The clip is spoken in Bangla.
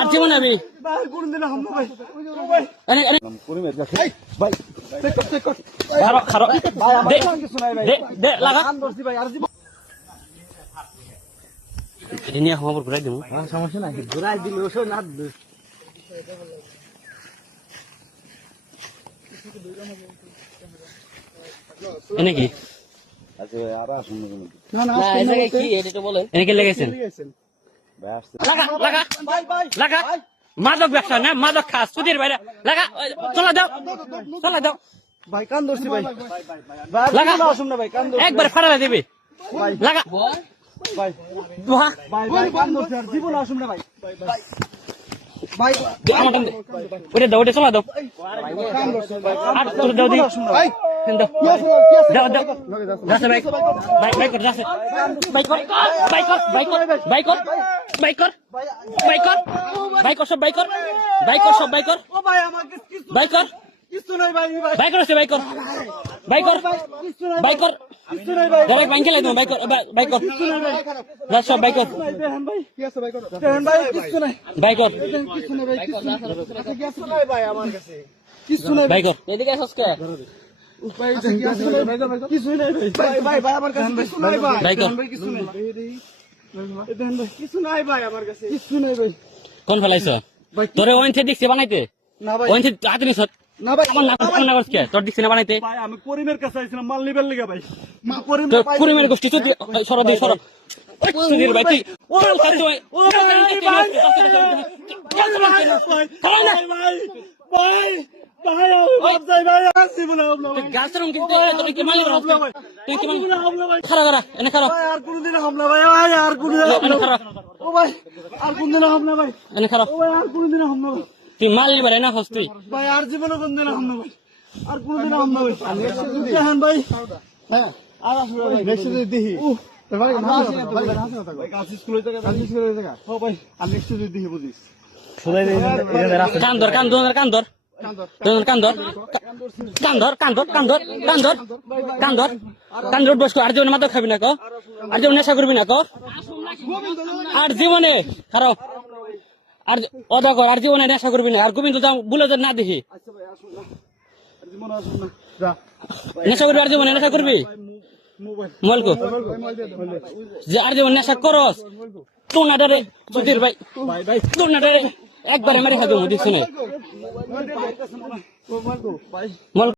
আর জীবন আমি খবর ঘুরাই দিব সমস্যা নাই ঘুরাই দিল না এনেকি মাদক ব্যবসা না মাদক খা সুধীর ভাই লাগা চলা দাও ভাই কান ধরছি ভাই লাগা ভাই কান একবার ফাড়া দিবি লাগা ভাই ভাই কান ধরছি আর জীবন আসুন না ভাই ভাই ওটা দাও ওটা চলা দাও কান ধরছি ভাই আর তোর দাও দি ভাই দাও যাচ্ছে বাইক কর যাচ্ছে বাইক কর সব বাইক কর ও ভাই আমাকে কিছু নাই ভাই বাইক কর কিছু নাই কিছু নাই ভাই ডাইরেক্ট ব্যাংকে লাগে বাইক কর যা সব বাইক কর দেন ভাই কি আছে ভাই দেন ভাই কিছু নাই বাইক কর কিছু নাই ভাই কিছু নাই ভাই আমার কাছে কিছু নাই বাইক কর এদিকে আসছ কে ভাই কিছু নাই ভাই ভাই আমার কাছে কিছু নাই ভাই বাইক কর কিছু নাই দেন ভাই কিছু নাই ভাই আমার কাছে কিছু নাই ভাই কোন ফেলাইছো তোরে ওইনতে দেখছি বানাইতে না ভাই ওইনতে হাতে নিছ না ভাই আমার না করছ কে তোর দেখছি না বানাইতে ভাই আমি করিমের কাছে আইছিলাম মাল নিবেল লাগা ভাই করিম তো কুরিমের গোষ্ঠী সরো সুধীর ভাই তুই ওরাল খাচ্ছ গাছরুম কিন্তু তুই কি মালিক তুই কি খারাপ করা এনে খারাপ আর কোনদিন হামলা ভাই আর কোনদিন ও ভাই আর কোনদিন হামলা ভাই এনে খারাপ ও ভাই আর কোনদিন হামলা ভাই তুই মাল নিবার না হস তুই ভাই আর জীবনে কোনদিন হামলা ভাই আর কোনদিন হামলা ভাই দেখেন ভাই হ্যাঁ আর আসলে ভাই নেক্সট ডে দেখি ভাই ভাই কাজ স্কুল হইতে ও ভাই আমি নেক্সট ডে দেখি বুঝিস কান্দর বস আর জীবনে মাদক খাবি না কো আর জীবনে নেশা করবি না কো আর জীবনে খারাপ আর অদা কর আর জীবনে নেশা করবি না আর গোবিন্দ বলে না দেখি নেশা করবি আর জীবনে নেশা করবি মোবাইল কো যে আর জীবনে নেশা করস তোর না ডরে সুধীর ভাই তোর না ডরে একবারে মারি খাবো দিচ্ছি না